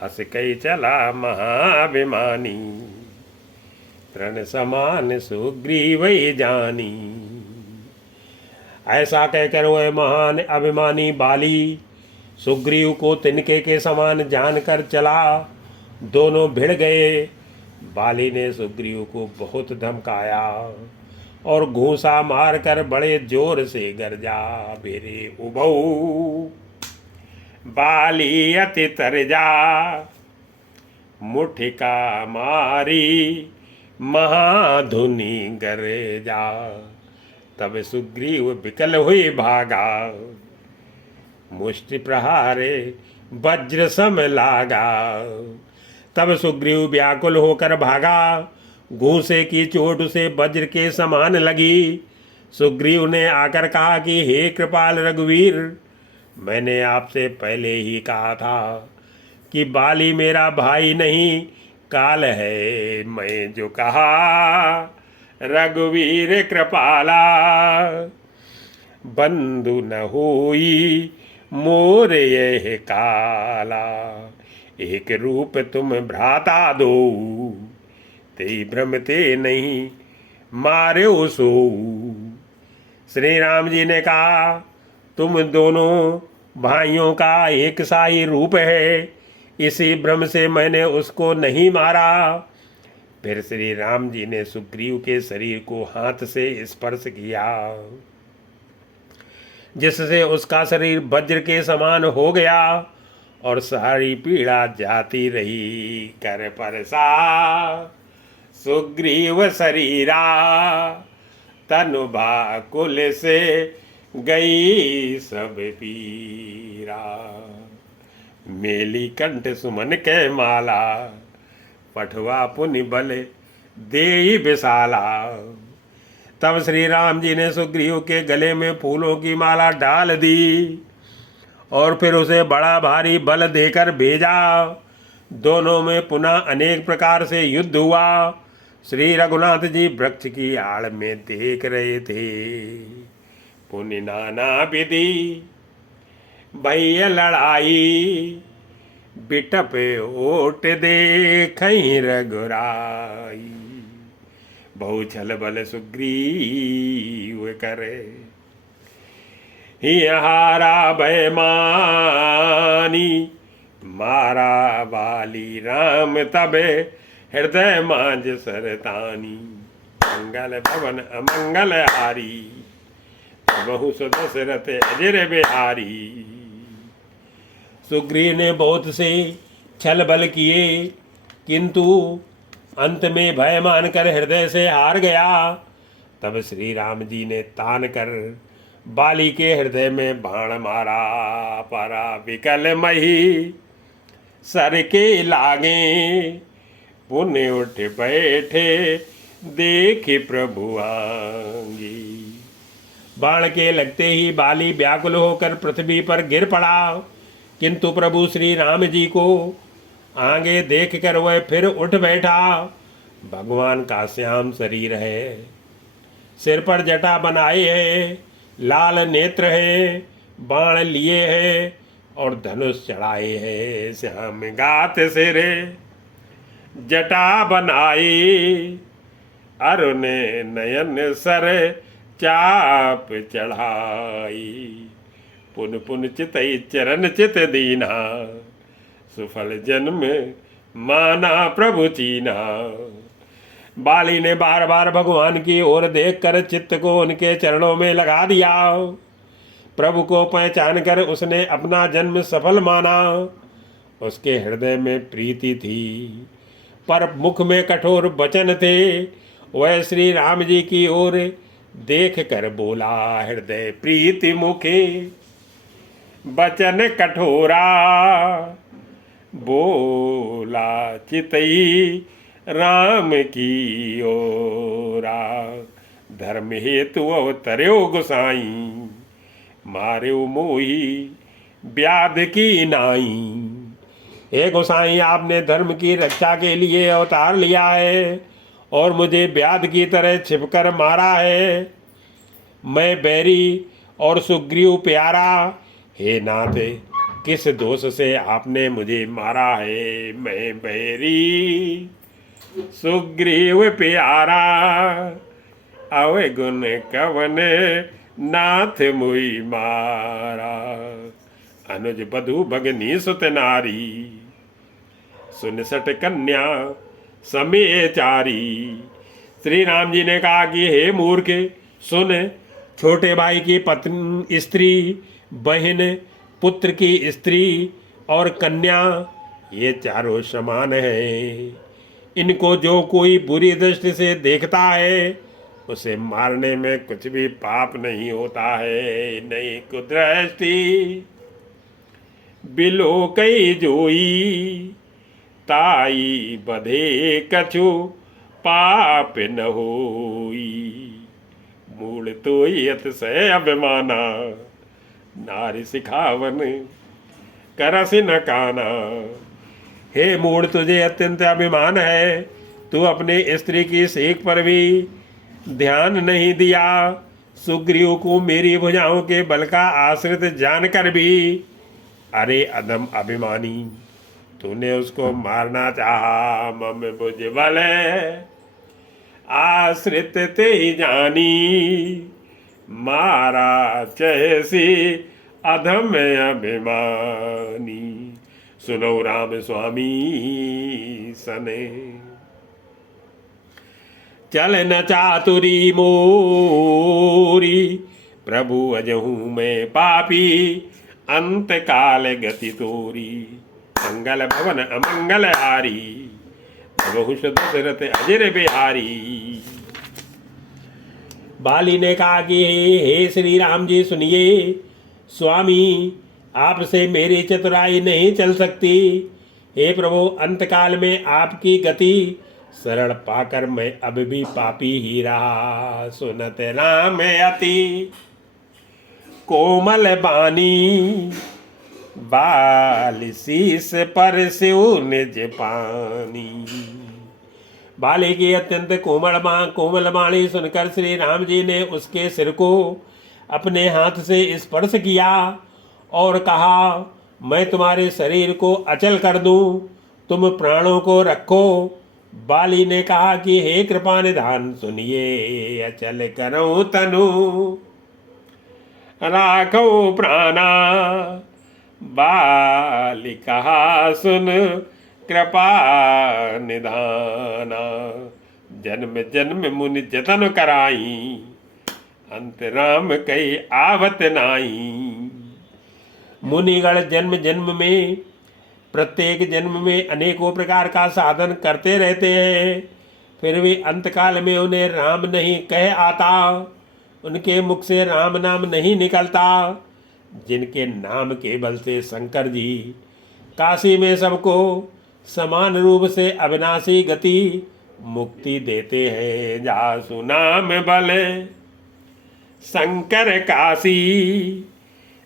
हंस कई चला महाभिमानी, तृण समान सुग्रीव जानी। ऐसा कहकर वह महान अभिमानी बाली सुग्रीव को तिनके के समान जानकर चला। दोनों भिड़ गए। बाली ने सुग्रीव को बहुत धमकाया और घूंसा मारकर बड़े जोर से गरजा, भिरे उबऊ बाली अति तरजा, मुठिका मारी महाधुनि गरजा। तब सुग्रीव विकल हुई भागा, मुष्टि प्रहारे वज्र सम लागा। तब सुग्रीव व्याकुल होकर भागा, घूंसे की चोट उसे वज्र के समान लगी। सुग्रीव ने आकर कहा कि हे कृपाल रघुवीर, मैंने आपसे पहले ही कहा था कि बाली मेरा भाई नहीं काल है। मैं जो कहा रघुवीर कृपाला, बंधु न होई मोर यह काला। एक रूप तुम भ्राता दो, ते भ्रमते नहीं मारे सो। श्री राम जी ने कहा, तुम दोनों भाइयों का एक सा ही रूप है, इसी भ्रम से मैंने उसको नहीं मारा। फिर श्री राम जी ने सुग्रीव के शरीर को हाथ से स्पर्श किया, जिससे उसका शरीर वज्र के समान हो गया और सारी पीड़ा जाती रही। कर परसा सुग्रीव शरीरा, तनु बाकुल से गई सब पीरा। मेली कंठ सुमन के माला, पठवा पुनि बल देई विशाला। तब श्री राम जी ने सुग्रीव के गले में फूलों की माला डाल दी और फिर उसे बड़ा भारी बल देकर भेजा। दोनों में पुनः अनेक प्रकार से युद्ध हुआ। श्री रघुनाथ जी वृक्ष की आड़ में देख रहे थे। पुनि नाना विधि भैया लड़ाई, बिटप ओट देखई रघुराई। बहु छल बल सुग्रीव करे, हारा भयमानी। मारा बाली राम तबे, हृदय मांझ सरतानी। मंगल भवन अमंगल हारी, बहु सुदशरथ अजर बिहारी। सुग्रीव ने बहुत से छल बल किए, किंतु अंत में भय मानकर हृदय से हार गया। तब श्री राम जी ने तान कर बाली के हृदय में बाण मारा। परा विकल मही सर के लागे, पुण्य उठ बैठे देख प्रभु आंगी। बाण के लगते ही बाली व्याकुल होकर पृथ्वी पर गिर पड़ा, किंतु प्रभु श्री राम जी को आगे देख कर वह फिर उठ बैठा। भगवान का श्याम शरीर है, सिर पर जटा बनाए है, लाल नेत्र है, बाण लिए है और धनुष चढ़ाए है। श्याम गात सिर जटा बनाई, अरुण नयन सर चाप चढ़ाई। पुन पुन चितई चरण चित दीना, सुफल जन्म माना प्रभु चीना। बाली ने बार बार भगवान की ओर देखकर चित्त को उनके चरणों में लगा दिया। प्रभु को पहचान कर उसने अपना जन्म सफल माना। उसके हृदय में प्रीति थी, पर मुख में कठोर वचन थे। वह श्री राम जी की ओर देख कर बोला, हृदय प्रीति मुखे वचन कठोरा। बोला चितई राम की ओरा, धर्म हेतु अवतर्यो गोसाई। मार्यो मोही व्याध की नाई। हे गोसाई, आपने धर्म की रक्षा के लिए अवतार लिया है और मुझे व्याध की तरह छिपकर मारा है। मैं बैरी और सुग्रीव प्यारा, हे नाथ किस दोष से आपने मुझे मारा है। मैं बैरी सुग्रीव प्यारा, अवगुण कवन नाथ मुई मारा। अनुज बधु भगनी सुत नारी, सुन सट कन्या समय चारी। श्री राम जी ने कहा कि हे मूर्ख सुन, छोटे भाई की पत्नी स्त्री, बहन, पुत्र की स्त्री और कन्या, ये चारों समान है। इनको जो कोई बुरी दृष्टि से देखता है उसे मारने में कुछ भी पाप नहीं होता है। नहीं कुदृष्टि बिलो कई जोई, ताई बधे कछु पाप न होई। मूल तो यत से अभिमाना, नारी सिखावन करसि न काना। हे मूढ़, तुझे अत्यंत अभिमान है, तू अपने स्त्री की सीख पर भी ध्यान नहीं दिया। सुग्रीव को मेरी भुजाओं के बल का आश्रित जानकर भी, अरे अधम अभिमानी, तूने उसको मारना चाहा। मम बुझ बल आश्रित ते जानी, मारा चहसी अधम अभिमानी। सुनो राम स्वामी सने, चल न चातुरी मोरी, प्रभु अजहू में पापी, अंत काल गति तोरी। मंगल भवन अमंगल हारी, बहुश दशरथ अजर बिहारी। बाली ने कहा कि हे श्री राम जी सुनिए, स्वामी आपसे मेरी चतुराई नहीं चल सकती। हे प्रभु, अंतकाल में आपकी गति शरण पाकर मैं अब भी पापी ही रहा। सुनत राम अति कोमल बानी, बाल शीस पर सिउ निज पानी। बाली की अत्यंत कोमल बाणी सुनकर श्री राम जी ने उसके सिर को अपने हाथ से स्पर्श किया और कहा, मैं तुम्हारे शरीर को अचल कर दूं, तुम प्राणों को रखो। बाली ने कहा कि हे कृपा निधान सुनिए, अचल करो तनु राखो प्राणा। बाली कहा सुन कृपा निधाना, जन्म जन्म मुनि जतन कराई, अंत राम कई आवत नाई। मुनिगण जन्म जन्म में, प्रत्येक जन्म में अनेकों प्रकार का साधन करते रहते हैं, फिर भी अंतकाल में उन्हें राम नहीं कह आता, उनके मुख से राम नाम नहीं निकलता। जिनके नाम के बल से शंकर जी काशी में सबको समान रूप से अविनाशी गति मुक्ति देते हैं। जासु नाम बल शंकर काशी,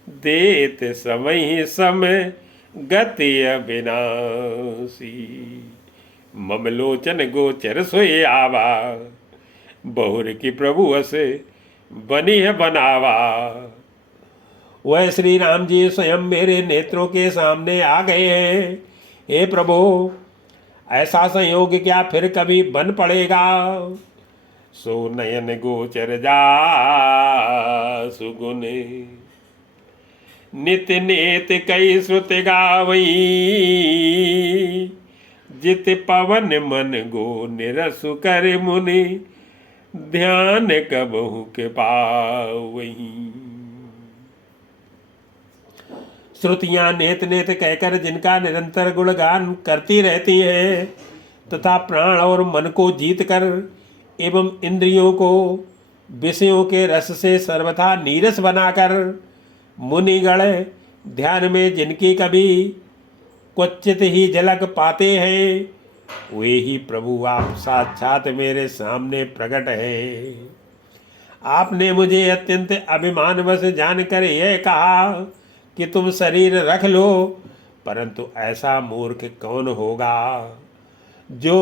देत समय समय गति अविनाशी। ममलोचन गोचर सोए आवा, बहुर की प्रभु असे बनी है बनावा। वह श्री राम जी स्वयं मेरे नेत्रों के सामने आ गए हैं। हे प्रभु, ऐसा संयोग क्या फिर कभी बन पड़ेगा। सो नयन गोचर जा सुगुन, नित नेत कई श्रुत गावई। जित पवन मन गो निरसु कर मुनि, ध्यान कबहु के पावई। श्रुतियाँ नेत नेत कहकर जिनका निरंतर गुणगान करती रहती हैं, तथा प्राण और मन को जीतकर एवं इंद्रियों को विषयों के रस से सर्वथा नीरस बनाकर मुनिगण ध्यान में जिनकी कभी क्वचित ही झलक पाते हैं, वे ही प्रभु आप साक्षात मेरे सामने प्रकट है। आपने मुझे अत्यंत अभिमानवश जानकर यह कहा कि तुम शरीर रख लो, परंतु ऐसा मूर्ख कौन होगा जो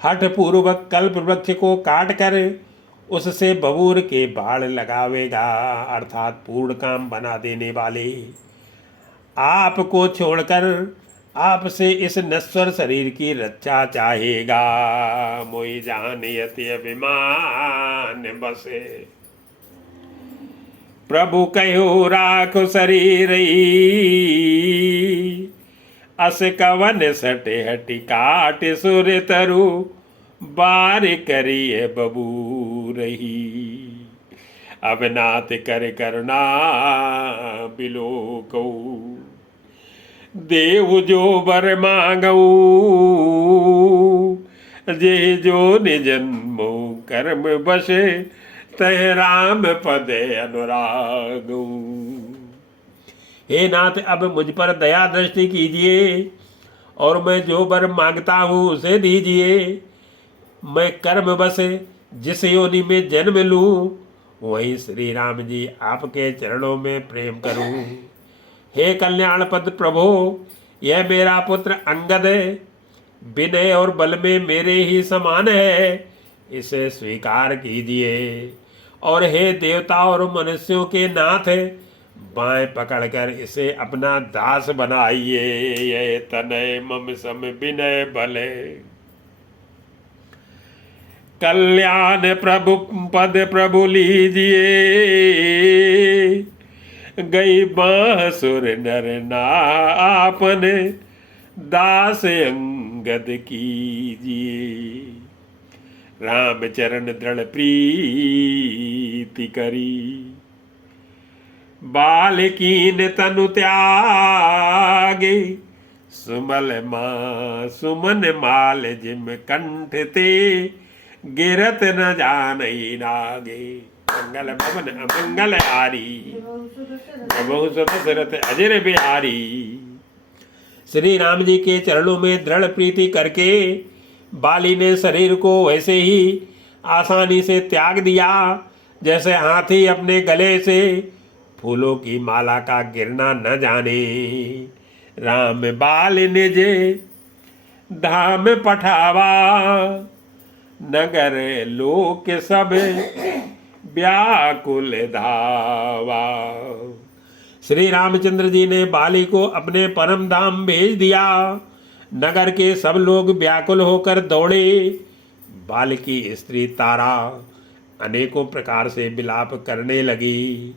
हठ पूर्वक कल्प वृक्ष को काट कर उससे बबूर के बाढ़ लगावेगा, अर्थात पूर्ण काम बना देने वाले। आपको छोड़कर आपसे इस नश्वर शरीर की रक्षा चाहेगा। मोहि जान यति अभिमान बसे, प्रभु कहो राखो शरीर अस कवन सटे हटि काट सुर तरु बार करिए बबू रही। अब नाथ कर करुणा बिलो कऊ, देव जो बर मांगऊ जे जो निजन्मो कर्म बसे तह राम पद अनुराग। हे नाथ अब मुझ पर दया दृष्टि कीजिए और मैं जो वर मांगता हूँ उसे दीजिए। मैं कर्म बस जिस योनि में जन्म लूँ वहीं श्री राम जी आपके चरणों में प्रेम करूँ। हे कल्याण पद प्रभो, यह मेरा पुत्र अंगद विनय और बल में मेरे ही समान है, इसे स्वीकार कीजिए। और हे देवता और मनुष्यों के नाथ, बाएं पकड़कर इसे अपना दास बनाइए। ये तनय मम सम विनय भले, कल्याण प्रभु पद प्रभु लीजिए। गई बांसुर नर ना आपने दास अंगद कीजिए। राम चरण दृढ़ प्रीति करी, बालकीन तनु त्यागे। सुमन माल जिम कंठ ते, गिरत न जानई नागे। मंगल भवन अमंगल हारी, प्रभु सुदशरथ अजर बिहारी। श्री राम जी के चरणों में दृढ़ प्रीति करके बाली ने शरीर को वैसे ही आसानी से त्याग दिया जैसे हाथी अपने गले से फूलों की माला का गिरना न जाने। राम बाल निज धाम पठावा, नगर लोक सब व्याकुल धावा। श्री रामचंद्र जी ने बाली को अपने परम धाम भेज दिया। नगर के सब लोग व्याकुल होकर दौड़े। बाल की स्त्री तारा अनेकों प्रकार से विलाप करने लगी।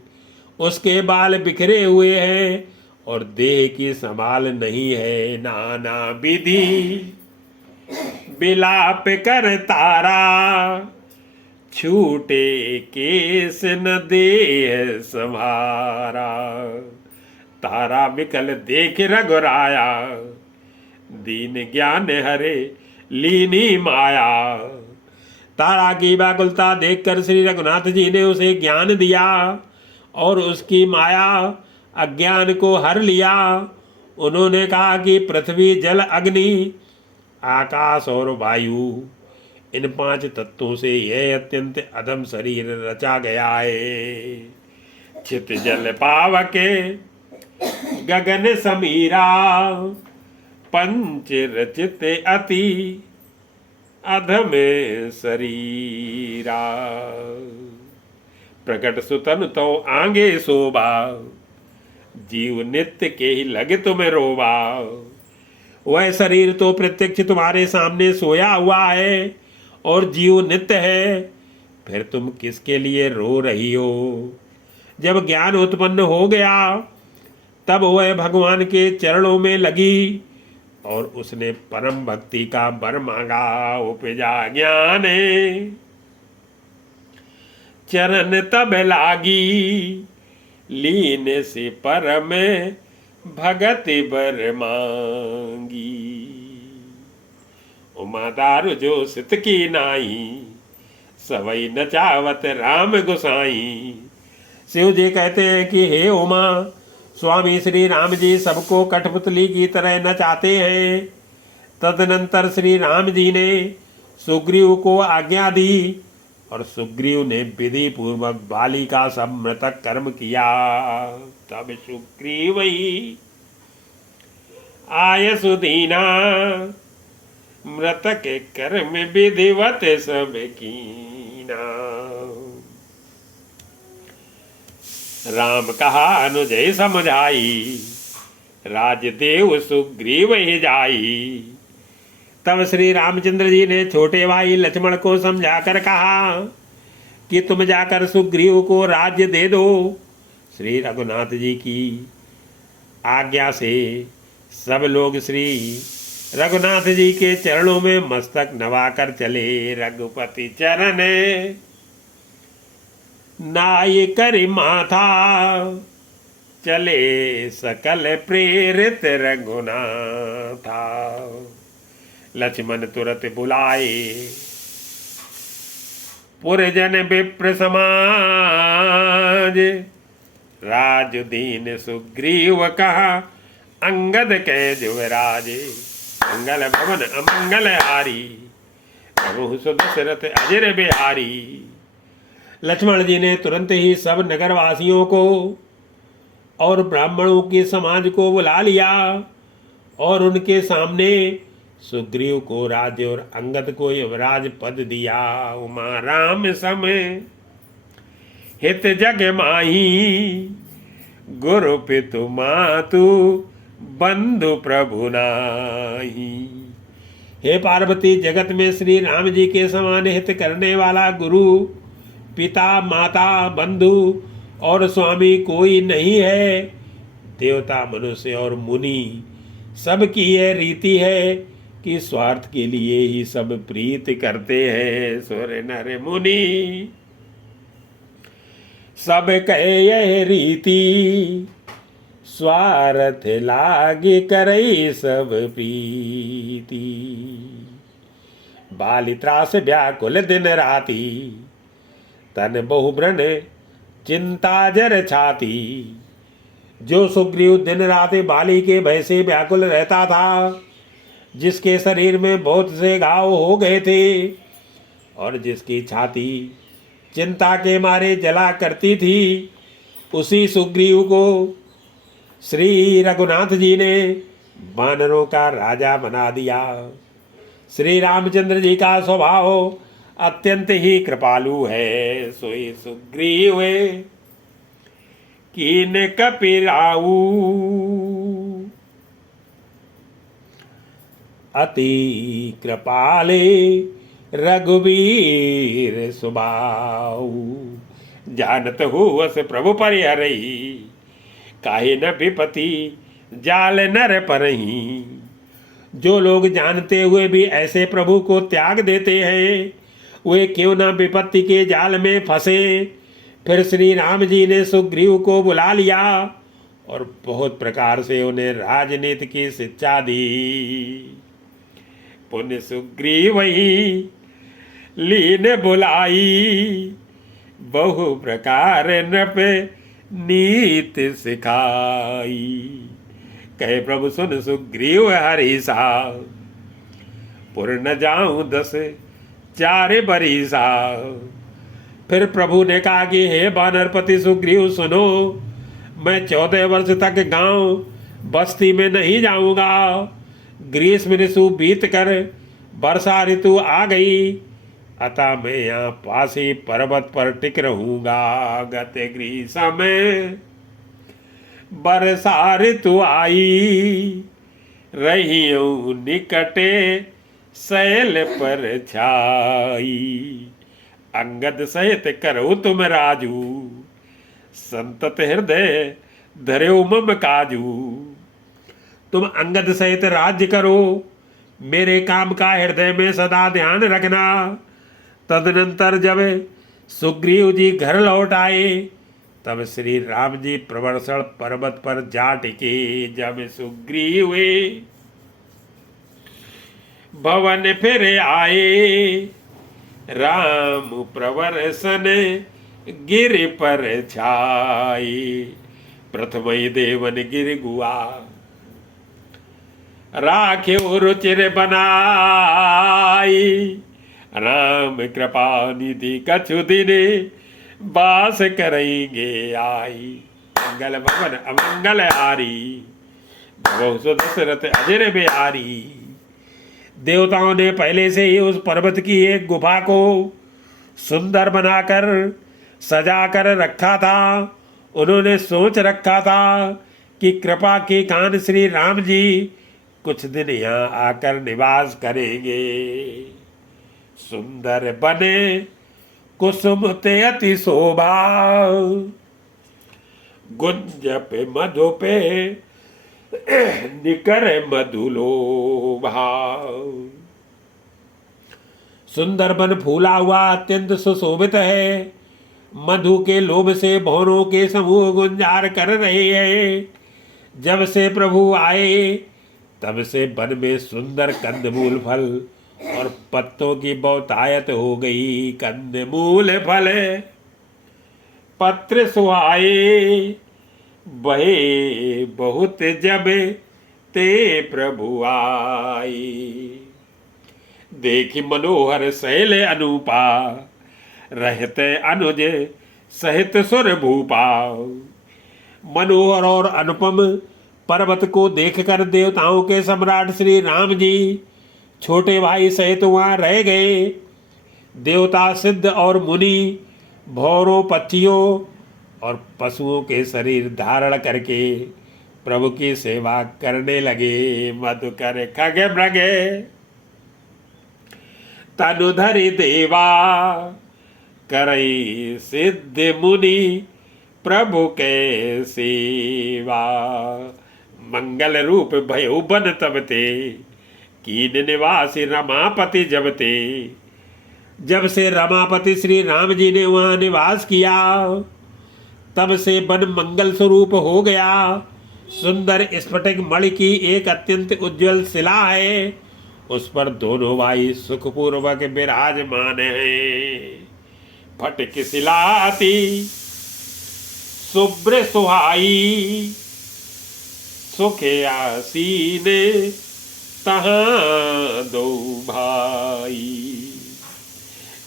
उसके बाल बिखरे हुए हैं और देह की संभाल नहीं है। नाना विधि विलाप कर तारा, छूटे केस न देह संभारा। तारा विकल देख रघुराया, दीन ज्ञान हरे लीनी माया। तारा की व्याकुलता देखकर श्री रघुनाथ जी ने उसे ज्ञान दिया और उसकी माया अज्ञान को हर लिया। उन्होंने कहा कि पृथ्वी जल अग्नि आकाश और वायु, इन 5 तत्वों से यह अत्यंत अधम शरीर रचा गया है। चित जल पावके गगन समीरा, पंच रचित अति अधम शरीरा। प्रकट सुतन तो आगे शोभा, जीव नित्य के ही लगे तुम्हें रोबा। वह शरीर तो प्रत्यक्ष तुम्हारे सामने सोया हुआ है और जीव नित्य है, फिर तुम किसके लिए रो रही हो। जब ज्ञान उत्पन्न हो गया तब वह भगवान के चरणों में लगी और उसने परम भक्ति का वर मांगा। उपजा ज्ञान चरण तब लागी, लीन से परम भगति बर मांगी। उमादार जो सित की नाई, सवई नचावत राम गोसाई। शिव जी कहते हैं कि हे उमा, स्वामी श्री राम जी सबको कठपुतली की तरह नचाते हैं। तदनंतर श्री राम जी ने सुग्रीव को आज्ञा दी और सुग्रीव ने विधि पूर्वक बाली का सब मृतक कर्म किया। तब सुग्रीव ही आय सुदीना, मृतक कर्म विधिवत सब कीना। राम कहा अनुजय समझाई, राजदेव सुग्रीव ही जाई। तब श्री रामचंद्र जी ने छोटे भाई लक्ष्मण को समझाकर कहा कि तुम जाकर सुग्रीव को राज्य दे दो। श्री रघुनाथ जी की आज्ञा से सब लोग श्री रघुनाथ जी के चरणों में मस्तक नवाकर चले। रघुपति चरण नाय कर माथा, चले सकल प्रेरित रघुनाथा। लक्ष्मण तुरंत बुलाए पुरजन विप्र समाज, राजुदीन सुग्रीव कहा अंगद के युवराज। मंगल भवन अमंगल हारी, प्रभु सुदशरथ अजर बिहारी। लक्ष्मण जी ने तुरंत ही सब नगरवासियों को और ब्राह्मणों के समाज को बुला लिया और उनके सामने सुग्रीव को राज्य और अंगद को युवराज पद दिया। उमा राम समय हित जग माही, गुरु पितु मातु बंधु प्रभु नाही। हे पार्वती, जगत में श्री राम जी के समान हित करने वाला गुरु, पिता, माता, बंधु और स्वामी कोई नहीं है। देवता, मनुष्य और मुनि सबकी यह रीति है कि स्वार्थ के लिए ही सब प्रीत करते हैं। सुर नर मुनि सब कहे यह रीति, स्वार्थ लागे करई सब प्रीति। बाली त्रास व्याकुल दिन राती, तन बहुब्रण चिंता जर छाती। जो सुग्रीव दिन रात बाली के भय से व्याकुल रहता था, जिसके शरीर में बहुत से घाव हो गए थे और जिसकी छाती चिंता के मारे जला करती थी, उसी सुग्रीव को श्री रघुनाथ जी ने वानरों का राजा बना दिया। श्री रामचंद्र जी का स्वभाव अत्यंत ही कृपालु है। सोई सुग्रीव कीन कपिराऊ, अति कृपाले रघुवीर सुबाऊ। जानत हो अस प्रभु परिहरई, काहे न विपति जाल नर परही। जो लोग जानते हुए भी ऐसे प्रभु को त्याग देते हैं, वे क्यों न विपत्ति के जाल में फंसे। फिर श्री राम जी ने सुग्रीव को बुला लिया और बहुत प्रकार से उन्हें राजनीति की शिक्षा दी। पुण्य सुग्रीव ही लीन बुलाई, बहु प्रकार नृप नीत सिखाई। कहे प्रभु सुन सुग्रीव हरीसा, पुर न जाऊं 10 4 बरीसा। फिर प्रभु ने कहा कि हे वानरपति सुग्रीव सुनो, मैं 14 वर्ष तक गांव बस्ती में नहीं जाऊंगा। ग्रीष्म ऋतु बीत कर वर्षा ऋतु आ गई, अतः मैं यहाँ पास ही पर्वत पर टिक रहूंगा। गते ग्रीष्म में वर्षा ऋतु आई, रही हूँ निकटे शैल पर छाई। अंगद सहित करो तुम राजू, संतत हृदय धर्यो मम काजू। तुम अंगद सहित राज्य करो, मेरे काम का हृदय में सदा ध्यान रखना। तदनंतर जब सुग्रीव जी घर लौट आए, तब श्री राम जी प्रवर्षण पर्वत पर जा टिके। जब सुग्रीव भवन फिर आए, राम प्रवर्षन गिर पर छाई। प्रथम देवन गिर गुआ, राख्यो रुचिर बनाई। राम कृपा निधि कछु दिन, बास करेंगे आई। मंगल भवन अमंगल हारी, बहु सुदशरथ अजर बिहारी। देवताओं ने पहले से ही उस पर्वत की एक गुफा को सुंदर बनाकर सजा कर रखा था। उन्होंने सोच रखा था कि कृपा के कान श्री राम जी कुछ दिन यहाँ आकर निवास करेंगे। सुंदर बने कुसुम ते अति शोभा, गुंज पे मधु पे निकर मधुलोभा। सुंदर बन फूला हुआ अत्यंत सुशोभित है, मधु के लोभ से भौरों के समूह गुंजार कर रहे हैं। जब से प्रभु आए तब से वन में सुंदर कंदमूल फल और पत्तों की बहुतायत हो गई। कंदमूल फल पत्र सुहाए, बहे बहुत जब ते प्रभु आए। देखी मनोहर शैल अनूपा, रहते अनुज सहित सुर भूपा। मनोहर और अनुपम पर्वत को देखकर देवताओं के सम्राट श्री राम जी छोटे भाई सहित वहाँ रह गए। देवता सिद्ध और मुनि भौरों पक्षियों और पशुओं के शरीर धारण करके प्रभु की सेवा करने लगे। मधुकर खग मृगे तनुधरि देवा, करई सिद्ध मुनि प्रभु के सेवा। मंगल रूप भयो बन तब ते, कीन निवासी रमापति जब ते। जब से रमापति श्री राम जी ने वहाँ निवास किया तब से वन मंगल स्वरूप हो गया। सुंदर स्फटिक मणि की एक अत्यंत उज्जवल शिला है, उस पर दोनों भाई सुखपूर्वक विराजमान हैं। फटिक शिलाती शुभ्र सुहाई, सुखे आसीन तहाँ दो भाई।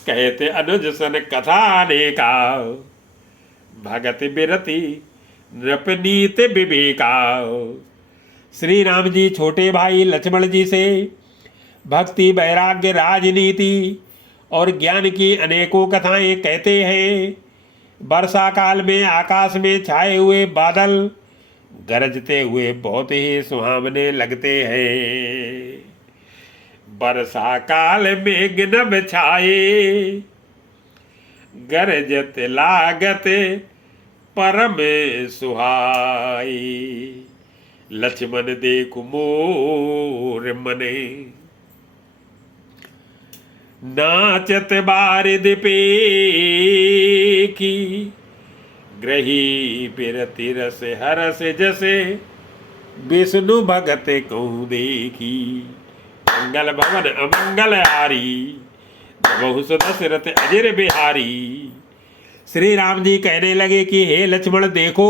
कहते अनुज सन कथा अनेका, भगत बिरति नृपनीत विवेका। श्री राम जी छोटे भाई लक्ष्मण जी से भक्ति वैराग्य राजनीति और ज्ञान की अनेकों कथाएं कहते हैं। वर्षा काल में आकाश में छाए हुए बादल गरजते हुए बहुत ही सुहावने लगते हैं। वर्षा काल में गिनब छाए, गरजत लागत परम सुहाई। लक्ष्मण देखु मोर मने, नाचत बारिद पेखी। ग्रही बिरति रस हरस जसे, विष्णु भगत कहूँ देखी। मंगल भवन अमंगल हारी, बहु दशरथ अजिर बिहारी। श्री राम जी कहने लगे कि हे लक्ष्मण देखो,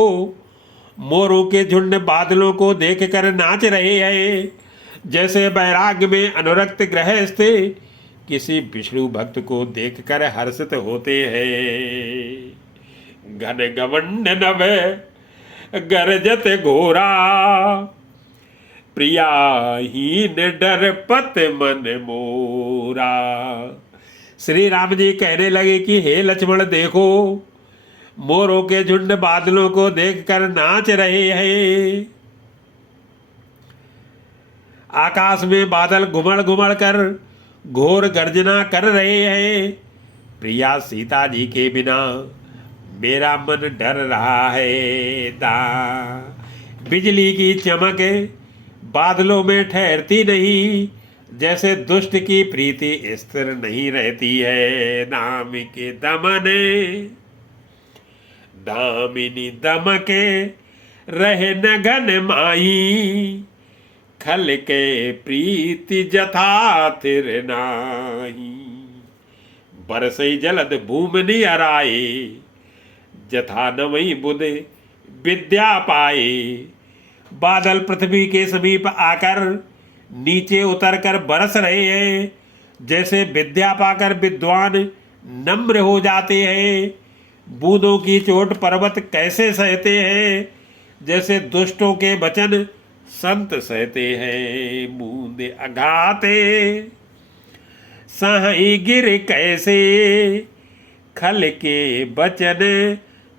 मोरों के झुंड बादलों को देखकर नाच रहे हैं, जैसे वैराग्य में अनुरक्त गृहस्थ किसी विष्णु भक्त को देखकर हर्षित होते हैं। घन गवंड नभ गरजत घोरा, प्रियाहीन डर पत मन मोरा। श्री राम जी कहने लगे कि हे लक्ष्मण देखो, मोरों के झुंड बादलों को देखकर नाच रहे हैं। आकाश में बादल घुमड़ घुमड़ कर घोर गर्जना कर रहे हैं। प्रिया सीता जी के बिना मेरा मन डर रहा है। बिजली की चमक बादलों में ठहरती नहीं, जैसे दुष्ट की प्रीति स्थिर नहीं रहती है। नाम के दमने दामिनी दमके रहे नगन माई, खल के प्रीति जथा तिर नाही। बरसई जलद भूमि अराए, जथा नवई बुध विद्या पाए। बादल पृथ्वी के समीप आकर नीचे उतरकर बरस रहे हैं, जैसे विद्या पाकर विद्वान नम्र हो जाते हैं। बूंदों की चोट पर्वत कैसे सहते हैं, जैसे दुष्टों के वचन संत सहते हैं। बूंद अघाते सही गिर कैसे, खल के वचन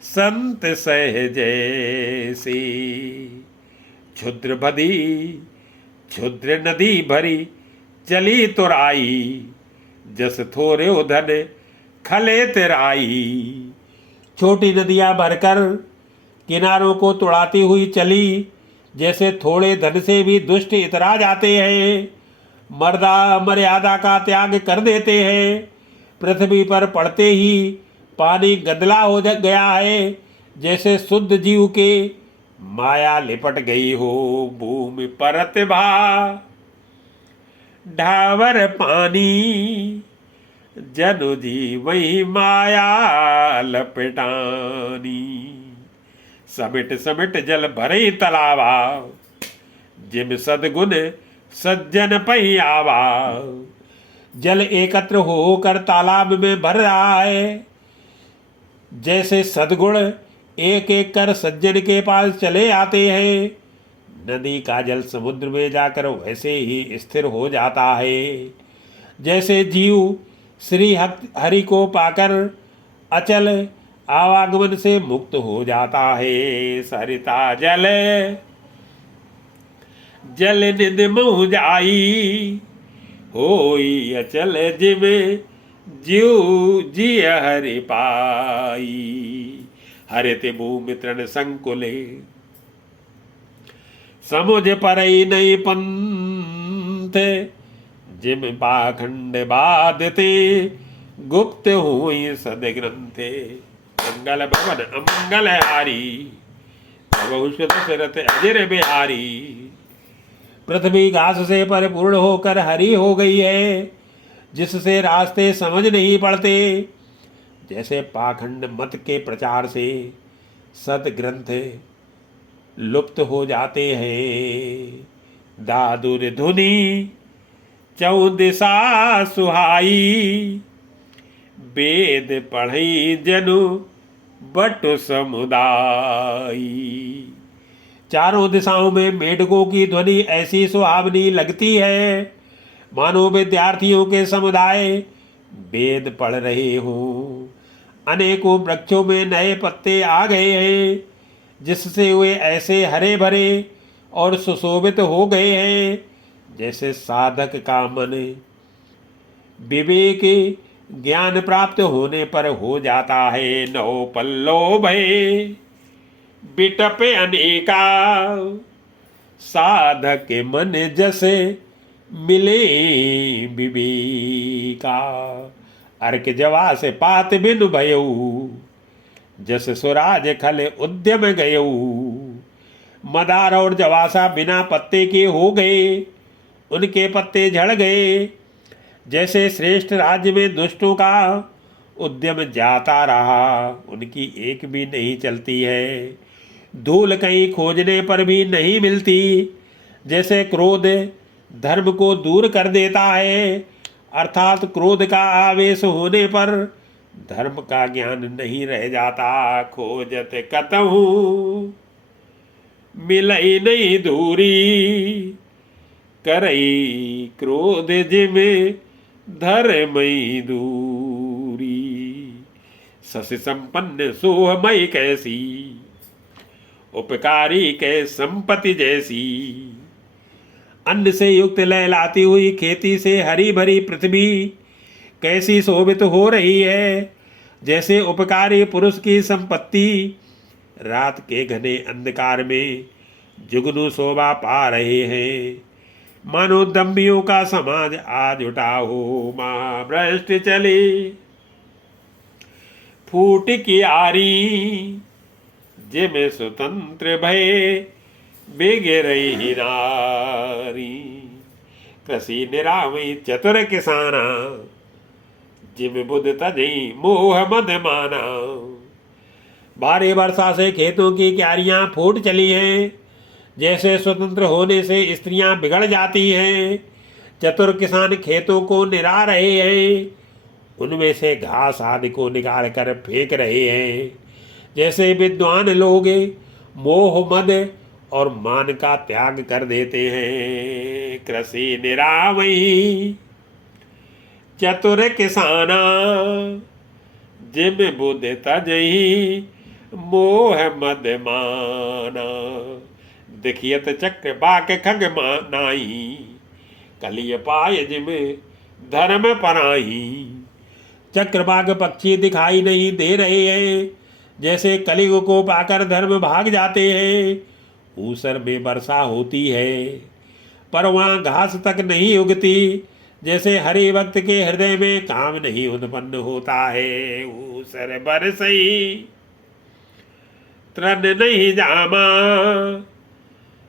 संत सह जैसे। क्षुद्र बधी क्षुद्र नदी भरी चली तुराई, जस थोरे उधन खले तेराई। छोटी नदियां भरकर किनारों को तुड़ाती हुई चली, जैसे थोड़े धन से भी दुष्ट इतरा जाते हैं, मर्दा मर्यादा का त्याग कर देते हैं। पृथ्वी पर पड़ते ही पानी गंदला हो गया है, जैसे शुद्ध जीव के माया लिपट गई हो भूमि परत भा। ढावर पानी जनु जी वही माया लपेटानी, समिट समिट जल भरे तलावा, जिम सदगुण सज्जन पही आवा। जल एकत्र होकर तालाब में भर रहा है, जैसे सदगुण एक एक कर सज्जन के पास चले आते हैं। नदी का जल समुद्र में जाकर वैसे ही स्थिर हो जाता है, जैसे जीव श्री हरि को पाकर अचल आवागमन से मुक्त हो जाता है। सरिता जल जल निध मोह जाई, होई अचल जिमे जीव जी हरि पाई। हरित भूमि तृण संकुले, समुझ परई नहीं पंथ, जिम पाखंड बाधते गुप्त हुई सदग्रंथे। मंगल भवन अमंगल हारी, दशरथ अजर बिहारी। पृथ्वी घास से परिपूर्ण होकर हरी हो गई है, जिससे रास्ते समझ नहीं पड़ते। जैसे पाखंड मत के प्रचार से सदग्रंथ लुप्त हो जाते हैं। दादुर धुनी चौदिशा सुहाई, वेद पढ़ई जनु बटु समुदाई। चारों दिशाओं में मेढकों की ध्वनि ऐसी सुहावनी लगती है, मानो विद्यार्थियों के समुदाय वेद पढ़ रहे हों। अनेकों वृक्षों में नए पत्ते आ गए हैं, जिससे वे ऐसे हरे भरे और सुशोभित हो गए हैं, जैसे साधक का मन विवेक ज्ञान प्राप्त होने पर हो जाता है। नौ पल्लो भय बिटपे अनेका, साधक के मन जैसे मिले विवेका। अर्क जवा से पात बिनु भयऊ, जस सुराज खल उद्यम गयऊ। मदार और जवासा बिना पत्ते के हो गए, उनके पत्ते झड़ गए। जैसे श्रेष्ठ राज्य में दुष्टों का उद्यम जाता रहा, उनकी एक भी नहीं चलती है। धूल कहीं खोजने पर भी नहीं मिलती। जैसे क्रोध धर्म को दूर कर देता है, अर्थात क्रोध का आवेश होने पर धर्म का ज्ञान नहीं रह जाता। खोजत कतहु मिलई नहीं दूरी, करई क्रोध जिमे धर्मई दूरी। सस संपन्न सोहमय कैसी, उपकारी कै संपत्ति जैसी। अन्न से युक्त लहलाती हुई खेती से हरी भरी पृथ्वी कैसी शोभित हो रही है, जैसे उपकारी पुरुष की संपत्ति रात के घने अंधकार में जुगनू शोभा पा रहे हैं। मानो दम्भियों का समाज आज उठा हो, महाभ्रष्ट चले फूट की आरी। जिम स्वतंत्र भय बेगे रही नारी, कृषि निरामय चतुर किसाना। जिम बुध तजई मोह मद माना। भारी वर्षा से खेतों की क्यारियां फूट चली हैं, जैसे स्वतंत्र होने से स्त्रियां बिगड़ जाती हैं। चतुर किसान खेतों को निरा रहे हैं, उनमें से घास आदि को निकाल कर फेंक रहे हैं। जैसे विद्वान लोग मोह मद और मान का त्याग कर देते हैं। कृषि निरामयी चतुर किसाना, जिम बुध तजही मोह मद माना। दिखियत चक्र बाक खग नाई, कलिय पाय जिम धर्म पराई। चक्रवाक पक्षी दिखाई नहीं दे रहे हैं, जैसे कलियुग को पाकर धर्म भाग जाते हैं। ऊसर में वर्षा होती है पर वहाँ घास तक नहीं उगती, जैसे हरि भक्त के हृदय में काम नहीं उत्पन्न होता है। ऊसर बरसई तृण नहीं जामा,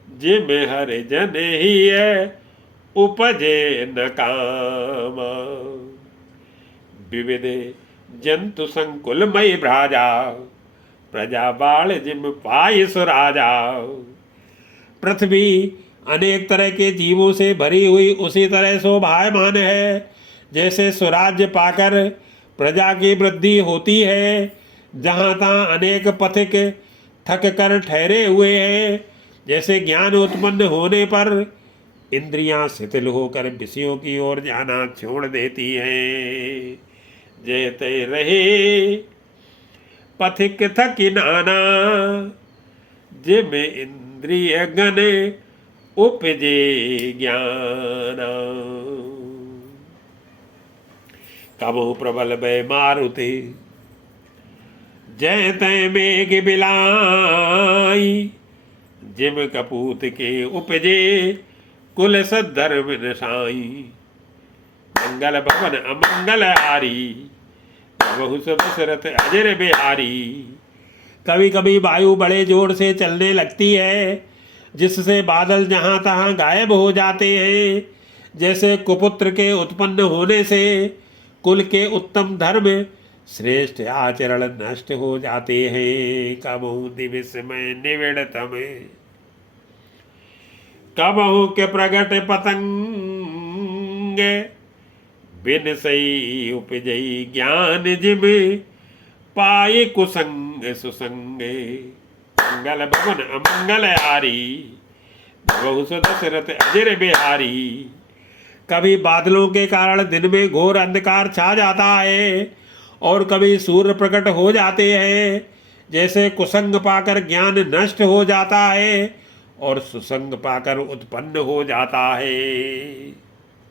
जिम हर जन ही है उपजे न कामा। विविध जंतु संकुल मई भ्राजा, प्रजा बाल जिम पाय सुराजा। पृथ्वी अनेक तरह के जीवों से भरी हुई उसी तरह शोभायमान है, जैसे स्वराज्य पाकर प्रजा की वृद्धि होती है। जहाँ तहाँ अनेक पथिक थक कर ठहरे हुए हैं, जैसे ज्ञान उत्पन्न होने पर इंद्रियां शिथिल होकर विषयों की ओर जाना छोड़ देती हैं। जेते रहे पथिक थकी नाना, जिम इंद्रिय गण उपजे ज्ञान। कबो प्रबल भय मारुति, जय तय मेघ बिलाई। जिम कपूत के उपजे कुल सद्धर्म नसाई। मंगल भवन अमंगल हारी, बहु दशरथ अजर बिहारी। कभी कभी वायु बड़े जोर से चलने लगती है, जिससे बादल जहाँ तहाँ गायब हो जाते हैं। जैसे कुपुत्र के उत्पन्न होने से कुल के उत्तम धर्म श्रेष्ठ आचरण नष्ट हो जाते हैं। कबहु दिवस में निविड़तम, कबहु के प्रगट पतंग। बिन सही उपजई ज्ञान जिम पाए कुसंग सुसंगे। मंगल भवन अमंगल हारी, बहु दशरथ अजर बिहारी। कभी बादलों के कारण दिन में घोर अंधकार छा जाता है, और कभी सूर्य प्रकट हो जाते हैं। जैसे कुसंग पाकर ज्ञान नष्ट हो जाता है और सुसंग पाकर उत्पन्न हो जाता है।